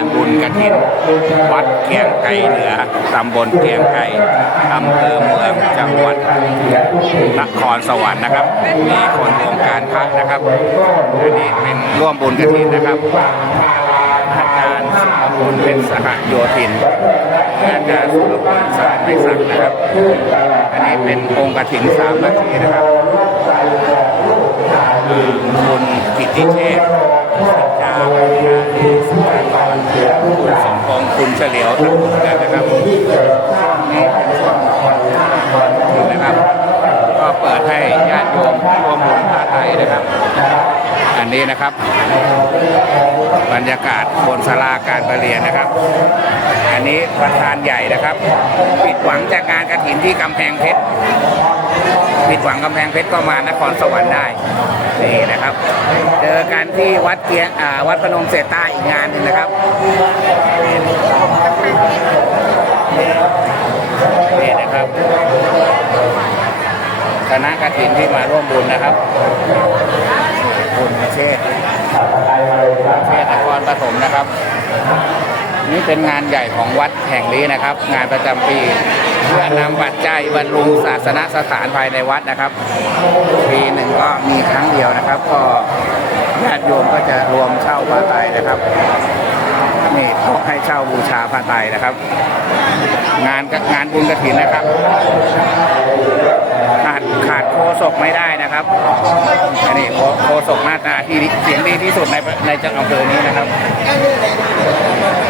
านบุญกระถิน วัดเกียงไก่เหนือตำบลเกียงไก่อำเภอเมืองจังหวัดนครสวรรค์นะครับ มีคนวงการพระนะครับอันนี้เป็นร่วมบุญกระถินนะครับอาจารย์สุรพลเป็นสหโยธินอาจารย์สุรพลสายไม่สักนะครับ อันนี้เป็นองค์กฐินสามนาทีนะครับคุณกิติเชษฐ์จาวิญญาณีสุ คุณสมพงษ์คุณเฉลียวทั้งหมดกันนะครับนี่เป็นช่วงนะครับ ก็เปิดให้ญาติโยมร่วมบุญพระไตรนะครับ อันนี้นะครับ บรรยากาศบนศาลาการประเรียนนะครับ อันนี้ประธานใหญ่นะครับ ปิดหวังจากงานกระถินที่กำแพงเพชร ปิดหวังกำแพงเพชรก็มานครสวรรค์ได้ นี่นะครับ เจอกันที่วัดเกียงวัดพนมเสร็จใต้อีกงานหนึ่งนะครับนี่นะครับคณะกระถินที่มาร่วมบุญนะครับคุณเชษเชษนครปฐมนะครับ นี่เป็นงานใหญ่ของวัดแห่งนี้นะครับ งานประจำปี เพื่อนำปัจจัยบรรลุศาสนสถานภายในวัดนะครับ ปีหนึ่งก็มีครั้งเดียวนะครับ ก็ญาติโยมก็จะรวมเช่าผ้าไตรนะครับนี่เขาให้เช่าบูชาผ้าไตรนะครับ งานงานบุญกระถินนะครับ ขาดขาดโคศกไม่ได้นะครับอันนี้โคศกหน้าตาที่เสียงดีที่สุดในในจังหวัดอำเภอนี้นะครับ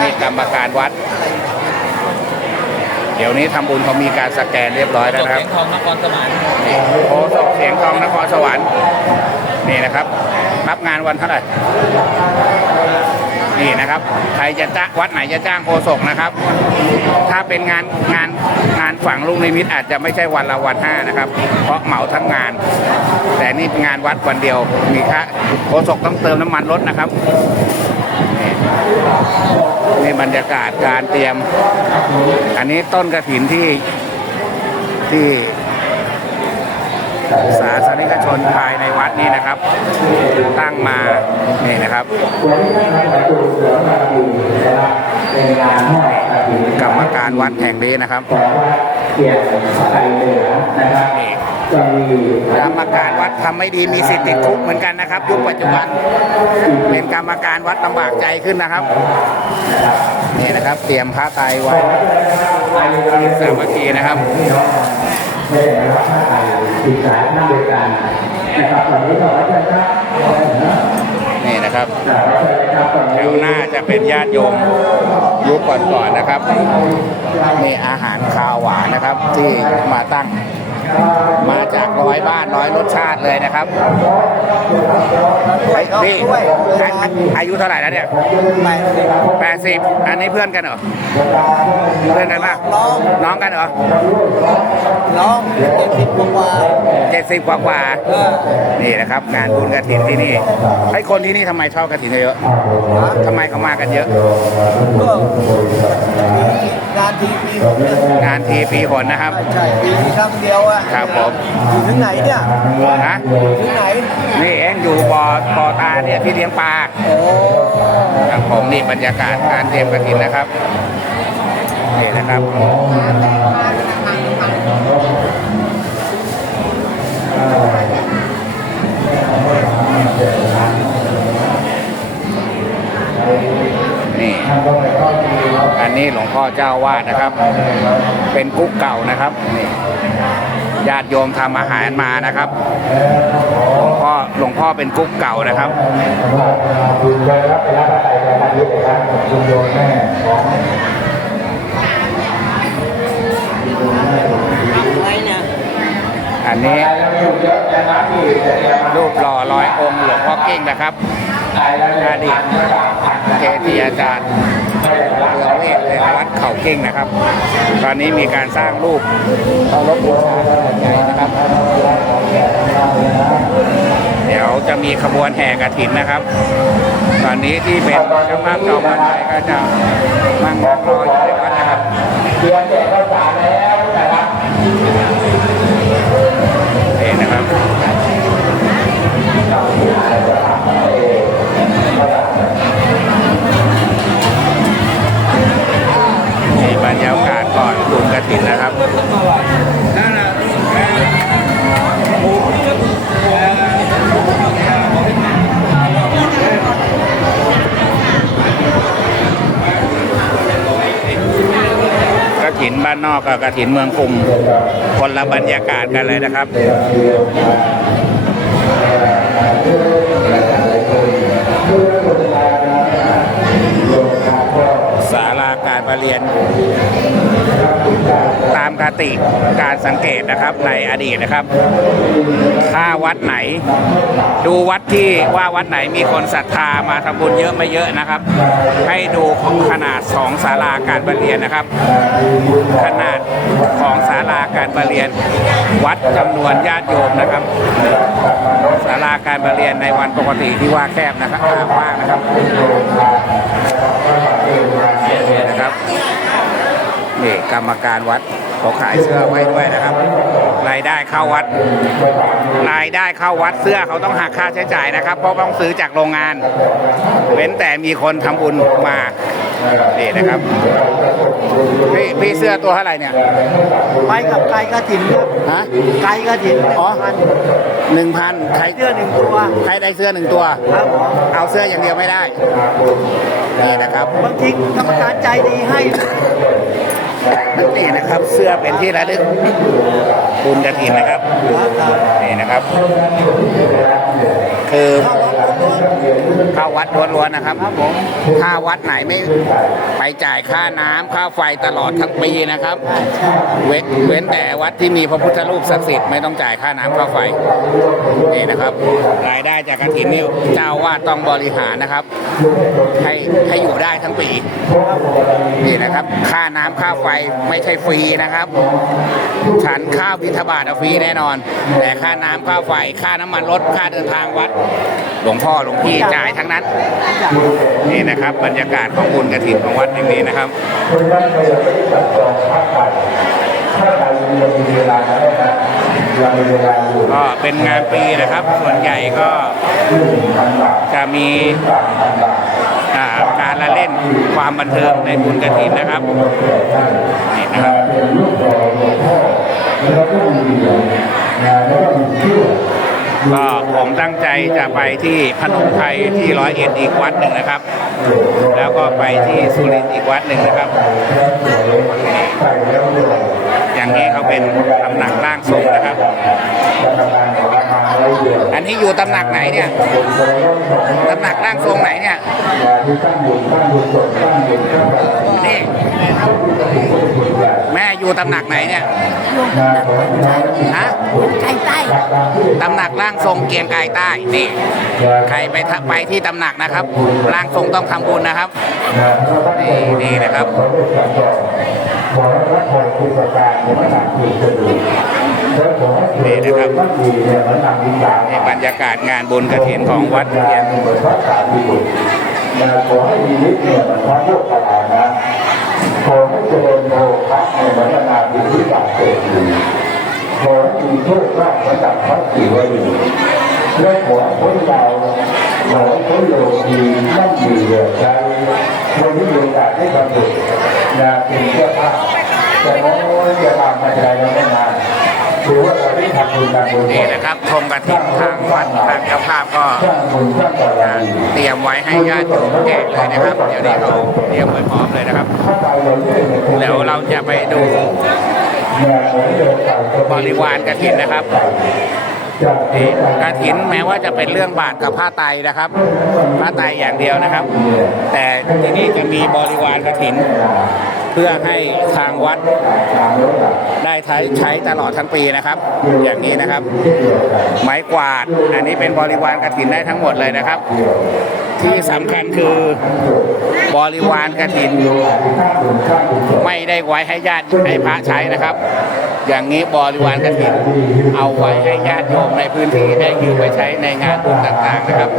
นี่กรรมการวัด ดี๋ยวนี้ทำบุญเขามีการสแกนเรียบร้อยแล้วนะครับเสียงทองนครสวรรค์นี่โคศกเสียงทองนครสวรรค์นี่นะครับรับงานวันเท่าไหร่นี่นะครับใครจะจ้างวัดไหนจะจ้างโคศกนะครับ ถ้าเป็นงานงานงานฝังลูกนิมิตอาจจะไม่ใช่วันละวันห้านะครับ เพราะเหมาทั้งงาน แต่นี่งานวัดวันเดียวมีค่าโคศกต้องเติมน้ำมันรถนะครับ นี่บรรยากาศการเตรียม อันนี้ต้นกระถินที่ที่ศาสนิกชนภายในวัดนี้นะครับ ตั้งมานี่นะครับกรรมการวัดแห่งนี้นะครับเกียรติไทยเหนือนะครับ กรรมการวัดทำไม่ดีมีสิทธิ์ติดคุกเหมือนกันนะครับ ยุคปัจจุบันเป็นกรรมการวัดลำบากใจขึ้นนะครับนี่นะครับ เตรียมพระไตรไว้สามัคคีนะครับไม่ได้รับผ้าไทยศึกษานั่งด้วยกันนะครับตอนนี้ขอเชิญครับนี่นะครับแถวหน้าจะเป็นญาติโยมยุคก่อนๆนะครับ มีอาหารคาวหวานนะครับที่มาตั้ง มาจากร้อยบ้านร้อยรสชาติเลยนะครับไอ้พี่อาอายุเท่าไหร่แล้วเนี่ยแปดสิบอันนี้เพื่อนกันเหรอ เพื่อนกันปะน้องกันเหรอ น้องเจ็ดสิบกว่าเจ็ดสิบกว่ากว่าๆนี่นะครับ งานบุญกระถินที่นี่ไอ้คนที่นี่ทำไมชอบกระถินเยอะทำไมเขามากันเยอะก็ งานทีปีผมเนี่ยงานทีปีหนนะครับ ใช่ปีนี้ครั้งเดียวอะครับผม อยู่ถึงไหนเนี่ยนะถึงไหน นี่เองอยู่บ่อบ่อตาเนี่ยที่เลี้ยงปลาโอ้ครับผมนี่บรรยากาศการเตรียมกระถินนะครับนี่นะครับนี่ อันนี้หลวงพ่อเจ้าวาดนะครับ เป็นกุ๊กเก่านะครับนี่ญาติโยมทำอาหารมานะครับหลวงพ่อหลวงพ่อเป็นกุ๊กเก่านะครับอันนี้รูปหล่อร้อยองค์หลวงพ่อเก้งนะครับอดีตเกจิอาจารย์ วัดเขาเก่งนะครับ ตอนนี้มีการสร้างรูปเคารพบูชาขนาดใหญ่นะครับ เดี๋ยวจะมีขบวนแห่กระถินนะครับ ตอนนี้ที่เป็นเจ้าภาพจอมพันไทยก็จะมั่งนั่งรออยู่ในวัดนะครับเรียมแจกข้าวสาร อกกับกระถินเมืองกรุงคนละบรรยากาศกันเลยนะครับศาลาการประเรียน ติการสังเกตนะครับในอดีตนะครับ ถ้าวัดไหน ดูวัดที่ว่าวัดไหนมีคนศรัทธามาทำบุญเยอะไม่เยอะนะครับ ให้ดูของขนาดของศาลาการประเรียนนะครับ ขนาดของศาลาการประเรียน วัดจำนวนญาติโยมนะครับศาลาการประเรียนในวันปกติที่ว่าแคบนะครับกว้างนะครับนี่นะครับนี่กรรมการวัด เขาขายเสื้อไว้ด้วยนะครับ รายได้เข้าวัด รายได้เข้าวัดเสื้อเขาต้องหักค่าใช้จ่ายนะครับ เพราะต้องซื้อจากโรงงาน เว้นแต่มีคนทำบุญมานี่นะครับพี่พี่เสื้อตัวเท่าไหร่เนี่ย ไปกับไก่กระถินครับฮะไก่กระถินอ๋อพันหนึ่งพันใครเสื้อหนึ่งตัวใครได้เสื้อหนึ่งตัวครับผมเอาเสื้ออย่างเดียวไม่ได้ นี่นะครับบางทีกรรมการใจดีให้ นี่นะครับเสื้อเป็นที่ระลึกบุญกระถินนะครับนี่นะครับ คือ เข้าวัดล้วนๆนะครับ ถ้าวัดไหนไม่ไปจ่ายค่าน้ำค่าไฟตลอดทั้งปีนะครับเว้นเว้นแต่วัดที่มีพระพุทธรูปศักดิ์สิทธิ์ไม่ต้องจ่ายค่าน้ำค่าไฟนี่นะครับ รายได้จากกระถินนี่เจ้าวาดต้องบริหารนะครับ ให้ให้อยู่ได้ทั้งปีนี่นะครับ ค่าน้ำค่าไฟไม่ใช่ฟรีนะครับ ฉันข้าวบิณฑบาตเอาฟรีแน่นอน แต่ค่าน้ำค่าไฟค่าน้ำมันรถค่าเดินทางวัด หลวงพ่อหลวงพี่จ่ายทั้งนั้น นี่นะครับบรรยากาศของบุญกระถิ่นของวัดแห่งนี้นะครับก็เป็นงานปีนะครับ ส่วนใหญ่ก็จะมีการละเล่นความบันเทิงในบุญกระถินนะครับนี่นะครับ ก็ผมตั้งใจจะไปที่พนมไพรที่ร้อยเอ็ดอีกวัดหนึ่งนะครับ แล้วก็ไปที่สุรินทร์อีกวัดหนึ่งนะครับ อย่างนี้เขาเป็นตำหนักร่างทรงนะครับ อันนี้อยู่ตำหนักไหนเนี่ยตำหนักร่างทรงไหนเนี่ยนี่แม่ อยู่ตำหนักไหนเนี่ยฮะไก่ใต้ตำหนักร่างทรงเกียงไกรใต้นี่ใครไปไปที่ตำหนักนะครับ ร่างทรงต้องทำบุญนะครับนี่นี่นะครับนี่นะครับนี่บรรยากาศงานบุญกระถินของวัดเพียงขอให้มีฤทธิ์เนี่ยมันพระโมกขลานะ ขอให้เจริญโภคะในวัฒนาบุญที่บาดเจ็บอยู่ขอให้มีโชคลาภมาจากพระศิวลีและขอให้พ้นดาวขอให้พ้นโลกีนั่งอยู่เหลือใจคนที่มีโอกาสได้ทำบุญนาเป็นเจ้าภาพแต่น้อยจะตามมาใจเราไม่นาน ถือว่าเราได้ทำบุญทำบุญนี่นะครับธงกระถินทางวัดทางเจ้าภาพก็เตรียมไว้ให้ญาติโยมแจกเลยนะครับ เดี๋ยวนี้เขาเตรียมไว้พร้อมเลยนะครับเดี๋ยวเราจะไปดูบริวารกระถินนะครับกระถินแม้ว่าจะเป็นเรื่องบาทกับผ้าไตนะครับ ผ้าไตอย่างเดียวนะครับ แต่ที่นี่จะมีบริวารกระถิน เพื่อให้ทางวัดได้ใช้ใช้ตลอดทั้งปีนะครับ อย่างนี้นะครับ ไม้กวาด อันนี้เป็นบริวารกระถินได้ทั้งหมดเลยนะครับ ที่สำคัญคือบริวารกระถิน ไม่ได้ไว้ให้ญาติให้พระใช้นะครับ อย่างนี้บริวารกฐิน เอาไว้ให้ญาติโยมในพื้นที่ได้ยืมไปใช้ในงานบุญต่างๆนะครับ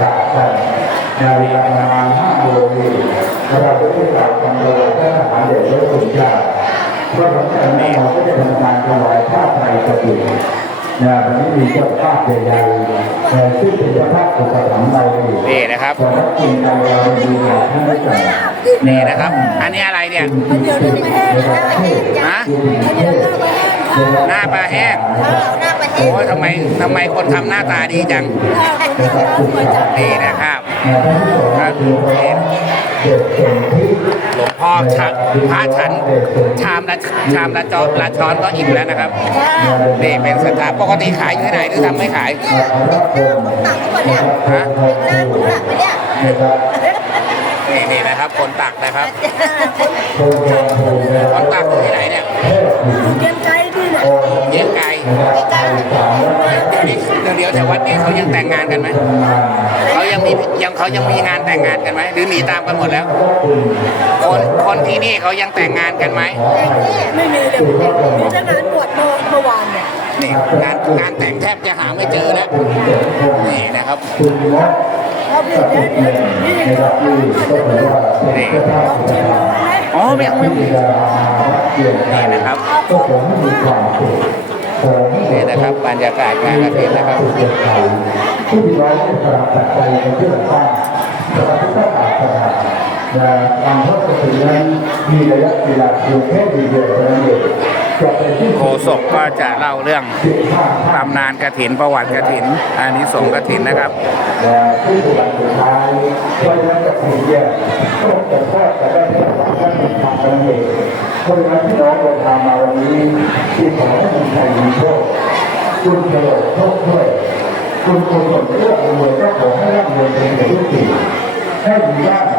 ด็กและสุนทรเพราะฉะนั้นเราก็จะทำการถวายผ้าไตรกฐินนะวันนี้มีเจ้าภาพใหญ่ๆแต่ซึ่งเป็นเจ้าภาพอุปถัมภ์เราอยู่นี่นะครับขอรับกินเราเราดีกว่าท่านได้จัดนี่นะครับ อันนี้อะไรเนี่ยเดี๋ยวนี้ไม่แห้งหน้าประเทศจ้ะฮะเดี๋ยวนี้หน้าประเทศหน้าปลาแห้งข้าวหน้าประเทศโอ้ยทำไมทำไมคนทำหน้าตาดีจังข้าวเป็นเนื้อสวยจังนี่นะครับครับนี่หลวงพ่อ ชาพระฉันชามละชามละจอนละช้อนก็อิ่มแล้วนะครับนี่เป็นสถานปกติขายอยู่ที่ไหนหรือทำไม่ขายเนี่ยเด็กหน้าคนตักก่อนเนี่ยฮะเด็กหน้าคนตักไปเนี่ยนี่นี่นะครับ คนตักนะครับ คนตักอยู่ที่ไหนเนี่ยเตรียมใจดีนะเยี่ยงไก ลใจเดียวนี้เดี๋ยวเดี๋ยวแต่วัดนี้เขายังแต่งงานกันไหมเขายังมียังเขายังมีงานแต่งงานกันไหมหรือหนีตามกันหมดแล้ว คนคนที่นี่เขายังแต่งงานกันไหมไม่มีเลยมีแต่งานบวชเมื่อวานเนี่ยนี่งานงานแต่งแทบจะหาไม่เจอแล้วนี่นะครับเขาเดี๋ยวเดี๋ยวเดี๋ยวนี่ยังก็ร้อนก่องไหมอ๋อไม่เอาไม่เอานี่นะครับ ก็ผมมีความสุขผมนี่นะครับบรรยากาศงานกระถิ่นนะครับที่พี่น้องได้สละปัจจัยในเรื่องสร้างพระพุทธศาสนาและการทอดกระถิ่นนั้นมีระยะเวลาเพียงแค่เดือนเท่านั้นเองจะเป็นที่โฆษกก็จะเล่าเรื่องสิบห้าตำนานกระถินประวัติกระถินอานิสงส์กระถินนะครับและผู้สุดท้ายเพราะฉะนั้นกระถิ่นเนี่ยก็จะทอดจะได้ แค่สามท่านเป็นทางนั้นเองเพราะฉะนั้นพี่น้องเดินทางมาวันนี้ที่ขอให้มีชัยมีโชคคุณเฉลิมโชคด้วยคุณกุศลเรื่องรวยก็ขอให้ร่ำรวยเป็นเศรษฐีให้มีบ้านหลั